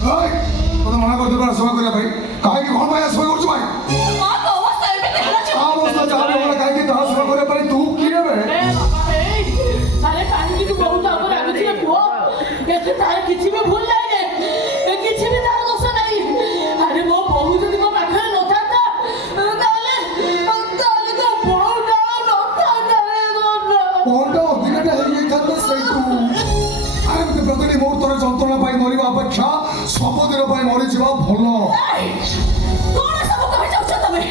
তোদের মনে করতে পারে সেবা করিয়া ভাই কাহিকি ঘর ভাই সেবা করছো ভাই অবস্থা যাবে বলে কাহিকি তাহা সেবা করিয়া পারি তু কি নেবে अरे काहे की तू बहुत आगे आगे चले बुआ कैसे तारे किसी में भूल जाएंगे किसी भी तारा दोस्त नहीं अरे वो बहुत जल्दी को रखने नोता था ताले तो बहुत डाउन होता करे কোনটা অধিকাটা হয়ে থাকবে সেই তু আরে মতে প্রতিটি মুহূর্তরে যন্ত্রণা পাই মরিবা অপেক্ষা শপথের পাই মরিଯିବା ଭଲ কোন সব কবে যাচ্ছ তুমি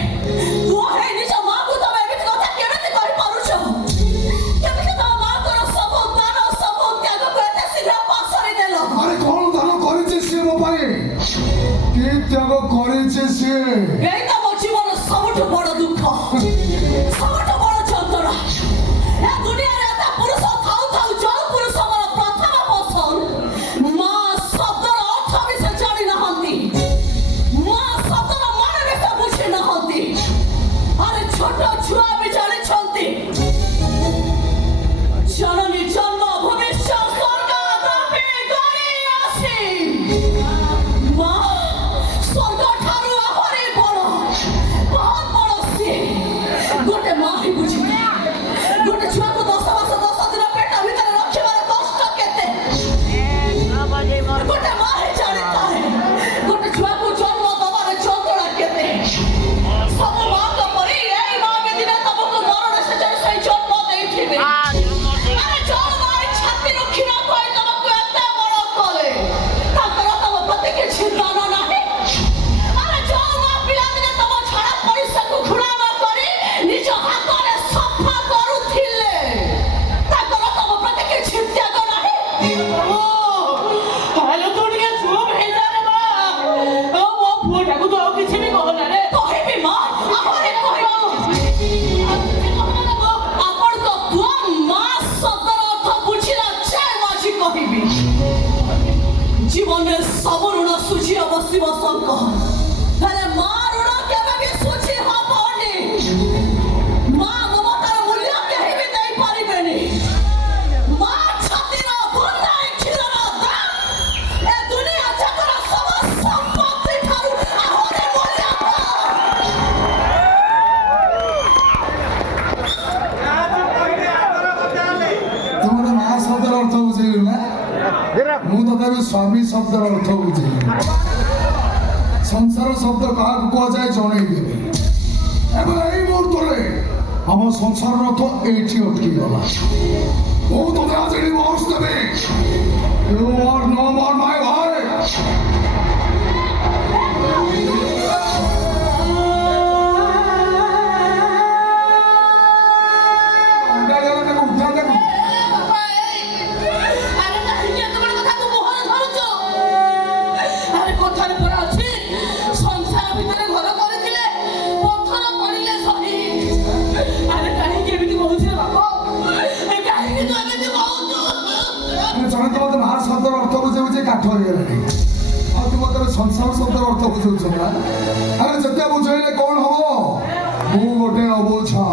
তু হে নিজ মাକୁ তবে এମିତି কথা କେମିତି କହି ପାରୁଛ କେମିତି ତମ ମାଙ୍କର ସବୁ ଦାନ ସବୁ ତ୍ୟାଗକୁ ଏତେ ଶୀଘ୍ର ପାସରି ଦେଲ আরে কোন দান করেছে সে ମୋ ପାଇଁ কি ত্যাগ করেছে সে এই তো ମୋ ଜୀବନ ସବୁଠୁ ବଡ଼ ଦୁଃଖ ସବୁଠୁ ବଡ଼ ଯନ୍ତ୍ରଣା ଏ ଦୁନିଆରେ ଏତେ ପୁରୁଷ ଥାଉ ଥାଉ ଯୋଉ ପୁରୁଷ ମୋର ପ୍ରଥମ ପସନ୍ଦ ମା ଶବ୍ଦର ଅର୍ଥ ବି ସେ ଜାଣି ନାହାନ୍ତି ମା ଶବ୍ଦର ମାନ ବି ସେ ବୁଝି ନାହାନ୍ତି ଆରେ ଛୋଟ ଛୁଆ ବି ଜାଣିଛନ୍ତି ଜନନୀ ଜନ୍ମ ଭବିଷ୍ୟ ସ୍ୱର୍ଗ ଦାବି କରି ଆସି ମା ସ୍ୱର୍ଗ ଠାରୁ ଆହୁରି ବଡ଼ ବହୁତ ବଡ଼ ସିଏ ଗୋଟେ ମା ହିଁ ବୁଝିଥାଏ ଗୋଟେ ଛୁଆକୁ 10 ମାସ 10 ଦିନ ପେଟ ଭିତରେ ରଖିବାର କଷ୍ଟ କେତେ ଗୋଟେ ମା ହିଁ ଜାଣିଥାଏ ଗୋଟେ ଛୁଆକୁ ଜନ୍ମ ଦେବାର ଯନ୍ତ୍ରଣା କେତେ ସବୁ ମାଙ୍କ ପରି ଏଇ ମା ବି ଦିନେ ତମକୁ ମରଣ ଶେଷରେ ସେଇ ଜନ୍ମ ଦେଇଥିବେ ଆରେ ଯୋଉ ମା ଏଇ ଛାତିରୁ କ୍ଷୀର ଖୁଆଇ ତମକୁ ଏତେ ବଡ଼ କଲେ ତାଙ୍କର ତମ ପ୍ରତି କିଛି ଦାନ ନାହିଁ ଆରେ ଯୋଉ ମା ପିଲାଦିନେ ତମ ଝାଡ଼ା ପରିସ୍ରାକୁ ଘୃଣା ନ କରି ନିଜ ହାତରେ ସଫା କରୁଥିଲେ ତାଙ୍କର ତମ ପ୍ରତି କିଛି ତ୍ୟାଗ ନାହିଁ ଆରେ ତୁ ଟିକେ ଚୁପ୍ ହେଇଯାରେ ମା ମୋ ପୁଅଟାକୁ ତୁ ଆଉ କିଛି ବି କହନା ରେ କହିବି ମା ଆହୁରି କହିବ ଆପଣଙ୍କ ପୁଅ ମା ଶବ୍ଦର ଅର୍ଥ ବୁଝିଲା ଯାଏ ମୁଁ ଆଜି କହିବି ଜୀବନରେ ସବୁ ଋଣ ସୁଝି ହବ ଶିବ ଶଙ୍କ ହେଲେ ମା ଋଣ କେବେ ବି ସୁଝି ହବନି ମା ମମତାର ମୂଲ୍ୟ କେହି ବି ଦେଇପାରିବେନି ମା ଛାତିର ବୁନ୍ଦାଏ କ୍ଷୀରର ଦାମ ଏ ଦୁନିଆ ଯାକର ସବୁ ସମ୍ପତ୍ତି ଠାରୁ ଆହୁରି ମୂଲ୍ୟବାନ তোমার মা শব্দের অর্থ বুঝেলি না ମୁଁ ତଥାପି ସ୍ୱାମୀ ଶବ୍ଦର ଅର୍ଥ ବୁଝିଲି ସଂସାର ଶବ୍ଦ କାହାକୁ କୁହାଯାଏ ଜଣେଇଦେବି ଏବଂ ଏଇ ମୁହୂର୍ତ୍ତରେ ଆମ ସଂସାର ରଥ ଏଇଠି ଅଟକିଗଲା ମୁଁ ତୋତେ ଆଜି ଡିଭୋର୍ସ ଦେବି You are no more my wife ଆରେ କାହିଁକି ଏତେ ବଡ଼ କଥା ତୁ ମୁହଁରେ ଧରୁଛୁ ଆରେ କଥାରେ ପରା ଅଛି ସଂସାର ଭିତରେ ଘର କରିଥିଲେ ପଥର ପଡ଼ିଲେ ସହି ଆରେ କାହିଁକି ଏମିତି କହୁଛୁ ରେ ବାପ କାହିଁକି ତୁ ଏମିତି କହୁଛୁ ଜଣେ ତ ମତେ ମା ଶବ୍ଦର ଅର୍ଥ ବୁଝେଇ କାଠ ହେଇଗଲାଣି ଆଉ ତୁ ମତେ ସଂସାର ଶବ୍ଦର ଅର୍ଥ ବୁଝଉଛୁ ନା ଆରେ ଯେତେ ବୁଝେଇଲେ କଣ ହବ ମୁଁ ଗୋଟେ ଅବୁଝା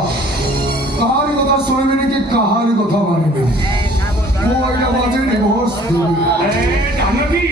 କାହାରି କଥା ଶୁଣିବିନି କି କାହାରି କଥା ମାନିବିନି ମୁଁ ଏଇଟା ବାଜି ଡିଭୋର୍ସ ଦେବି जानवी